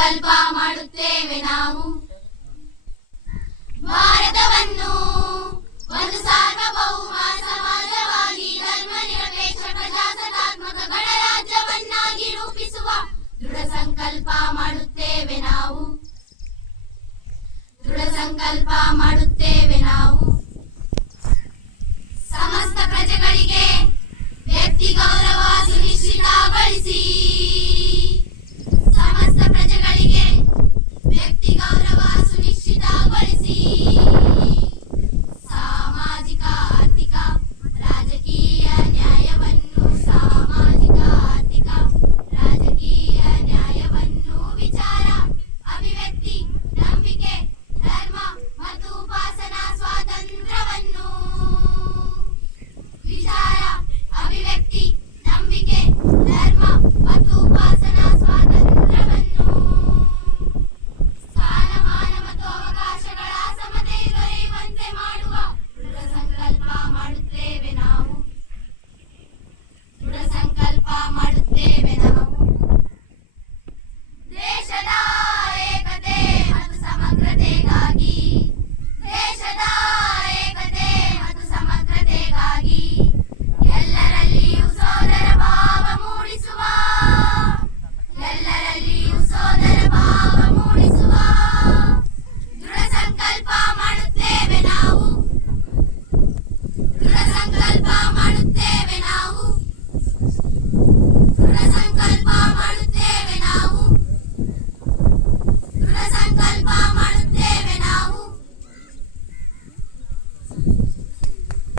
ಸಂಕಲ್ಪ ಮಾಡುತ್ತೇವೆ ನಾವು ಭಾರತವನ್ನು ಒಂದು ಸಾರ್ವಭೌಮ ಸಮಾಜವಾದಿ ಧರ್ಮ ನಿರಪೇಕ್ಷ ಪ್ರಜಾಸತ್ತಾತ್ಮಕ ಗಣರಾಜ್ಯವನ್ನಾಗಿ ರೂಪಿಸುವ ದೃಢ ಸಂಕಲ್ಪ ಮಾಡುತ್ತೇವೆ ನಾವು ದೃಢ ಸಂಕಲ್ಪ ಮಾಡುತ್ತೇವೆ ನಾವು ಸಮಸ್ತ ಪ್ರಜೆಗಳಿಗೆ ವ್ಯಕ್ತಿ ಗೌರವ ಸುನಿಶ್ಚಿತಗೊಳಿಸಿ